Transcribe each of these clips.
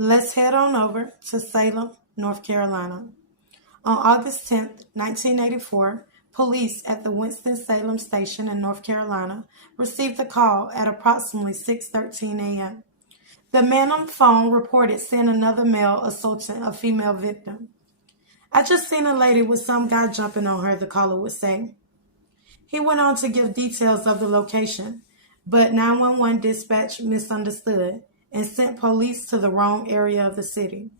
Let's head on over to Salem, North Carolina. On August 10th, 1984, police at the Winston-Salem station in North Carolina received a call at approximately 6:13 a.m. The man on the phone reported seeing another male assaulting a female victim. "I just seen a lady with some guy jumping on her," the caller would say. He went on to give details of the location, but 911 dispatch misunderstood and sent police to the wrong area of the city.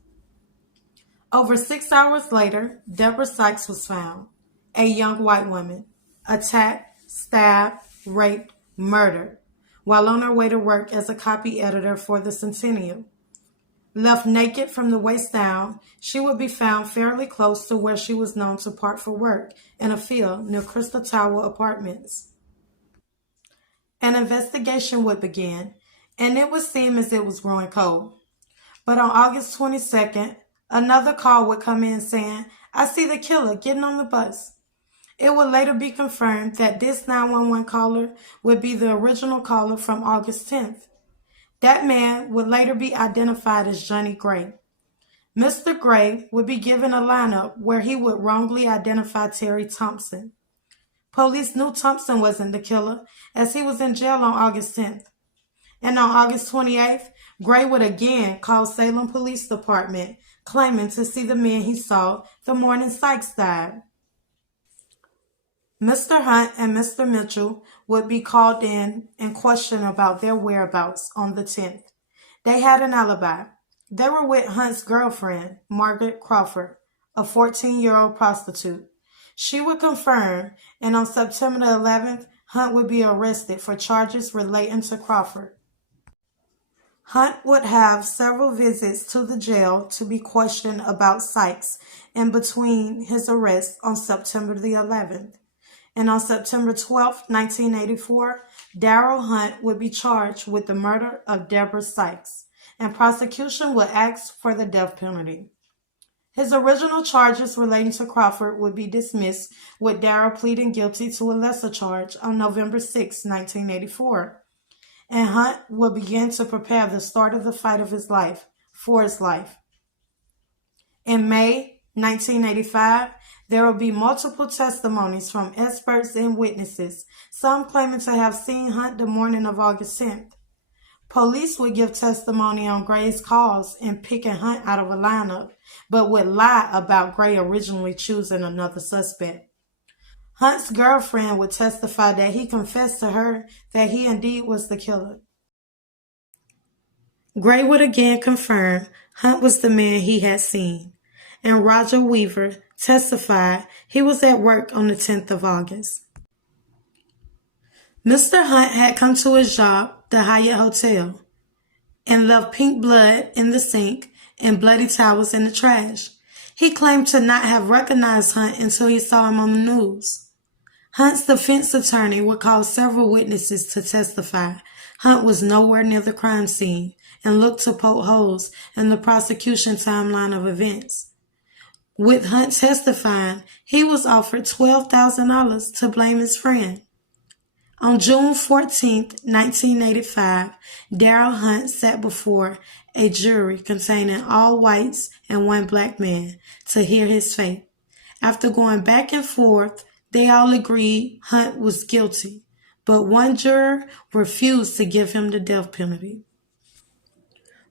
Over 6 hours later, Deborah Sykes was found, a young white woman, attacked, stabbed, raped, murdered, while on her way to work as a copy editor for the Centennial. Left naked from the waist down, she would be found fairly close to where she was known to park for work in a field near Crystal Tower Apartments. An investigation would begin, and it would seem as it was growing cold. But on August 22nd, another call would come in saying, "I see the killer getting on the bus." It would later be confirmed that this 911 caller would be the original caller from August 10th. That man would later be identified as Johnny Gray. Mr. Gray would be given a lineup where he would wrongly identify Terry Thompson. Police knew Thompson wasn't the killer, as he was in jail on August 10th. And on August 28th, Gray would again call Salem Police Department, claiming to see the men he saw the morning Sykes died. Mr. Hunt and Mr. Mitchell would be called in and questioned about their whereabouts on the 10th. They had an alibi. They were with Hunt's girlfriend, Margaret Crawford, a 14-year-old prostitute. She would confirm, and on September the 11th, Hunt would be arrested for charges relating to Crawford. Hunt would have several visits to the jail to be questioned about Sykes in between his arrest on September the 11th. And on September 12, 1984, Darryl Hunt would be charged with the murder of Deborah Sykes, and prosecution would ask for the death penalty. His original charges relating to Crawford would be dismissed, with Darryl pleading guilty to a lesser charge on November 6, 1984. And Hunt would begin to prepare the start of the fight of his life, for his life. In May 1985, there will be multiple testimonies from experts and witnesses, some claiming to have seen Hunt the morning of August 10th. Police would give testimony on Gray's cause in picking Hunt out of a lineup, but would lie about Gray originally choosing another suspect. Hunt's girlfriend would testify that he confessed to her that he indeed was the killer. Gray would again confirm Hunt was the man he had seen, and Roger Weaver testified he was at work on the 10th of August. Mr. Hunt had come to his job, the Hyatt Hotel, and left pink blood in the sink and bloody towels in the trash. He claimed to not have recognized Hunt until he saw him on the news. Hunt's defense attorney would call several witnesses to testify Hunt was nowhere near the crime scene and looked to poke holes in the prosecution timeline of events. With Hunt testifying, he was offered $12,000 to blame his friend. On June 14, 1985, Darryl Hunt sat before a jury containing all whites and one black man to hear his fate. After going back and forth, they all agreed Hunt was guilty, but one juror refused to give him the death penalty.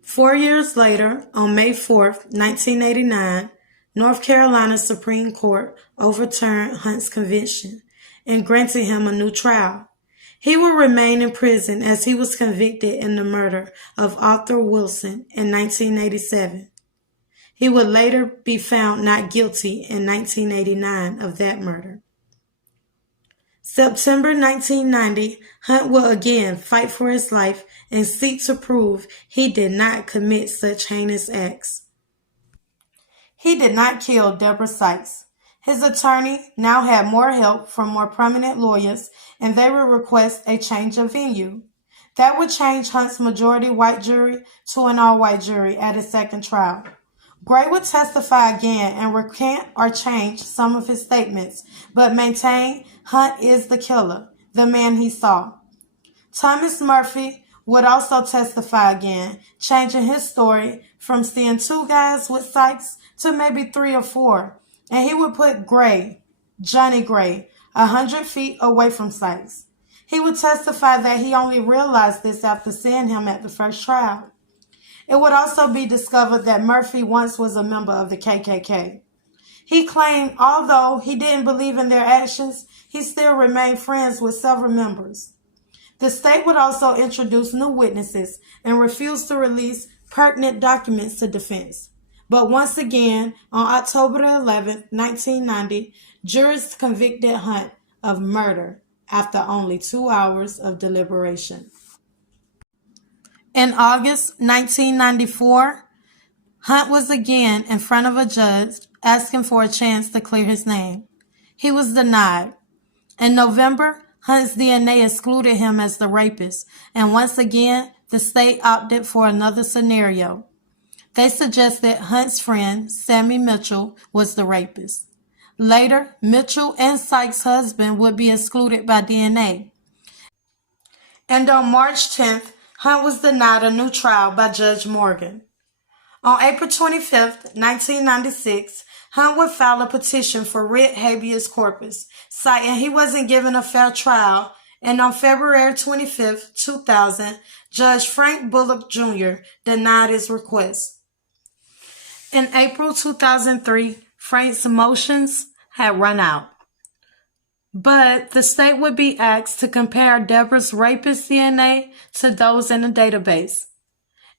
4 years later, on May 4, 1989, North Carolina Supreme Court overturned Hunt's conviction and granted him a new trial. He would remain in prison as he was convicted in the murder of Arthur Wilson in 1987. He would later be found not guilty in 1989 of that murder. September 1990, Hunt will again fight for his life and seek to prove he did not commit such heinous acts. He did not kill Deborah Sykes. His attorney now had more help from more prominent lawyers, and they would request a change of venue. That would change Hunt's majority white jury to an all-white jury at his second trial. Gray would testify again and recant or change some of his statements, but maintain Hunt is the killer, the man he saw. Thomas Murphy would also testify again, changing his story from seeing 2 guys with Sykes to maybe 3 or 4. And he would put Johnny Gray, 100 feet away from Sykes. He would testify that he only realized this after seeing him at the first trial. It would also be discovered that Murphy once was a member of the KKK. He claimed although he didn't believe in their actions, he still remained friends with several members. The state would also introduce new witnesses and refuse to release pertinent documents to defense. But once again, on October 11, 1990, jurors convicted Hunt of murder after only 2 hours of deliberation. In August 1994, Hunt was again in front of a judge asking for a chance to clear his name. He was denied. In November, Hunt's DNA excluded him as the rapist, and once again, the state opted for another scenario. They suggested Hunt's friend, Sammy Mitchell, was the rapist. Later, Mitchell and Sykes' husband would be excluded by DNA. And on March 10th, Hunt was denied a new trial by Judge Morgan. On April 25th, 1996, Hunt would file a petition for writ habeas corpus, citing he wasn't given a fair trial, and on February 25th, 2000, Judge Frank Bullock Jr. denied his request. In April 2003, Frank's motions had run out. But the state would be asked to compare Deborah's rapist DNA to those in the database.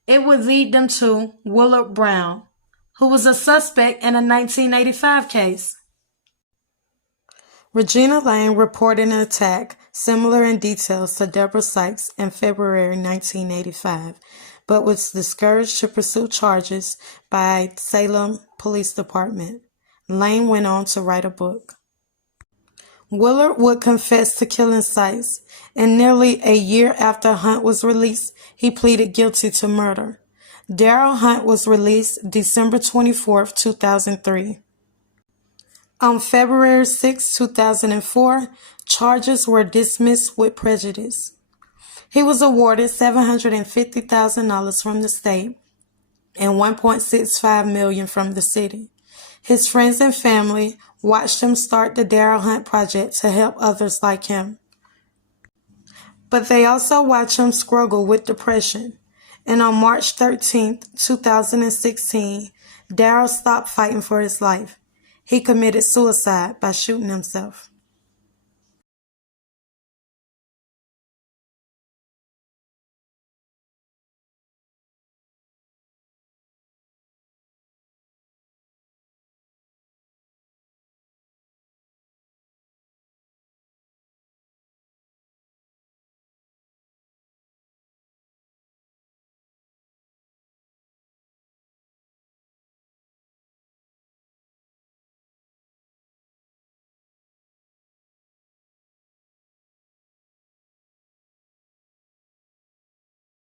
It would lead them to Willard Brown, who was a suspect in a 1985 case. Regina Lane reported an attack similar in details to Deborah Sykes in February 1985, but was discouraged to pursue charges by Salem Police Department. Lane went on to write a book. Willard would confess to killing Sykes, and nearly a year after Hunt was released, he pleaded guilty to murder. Darryl Hunt was released December 24, 2003. On February 6, 2004, charges were dismissed with prejudice. He was awarded $750,000 from the state and $1.65 million from the city. His friends and family watched him start the Darryl Hunt Project to help others like him. But they also watched him struggle with depression. And on March 13, 2016, Darryl stopped fighting for his life. He committed suicide by shooting himself.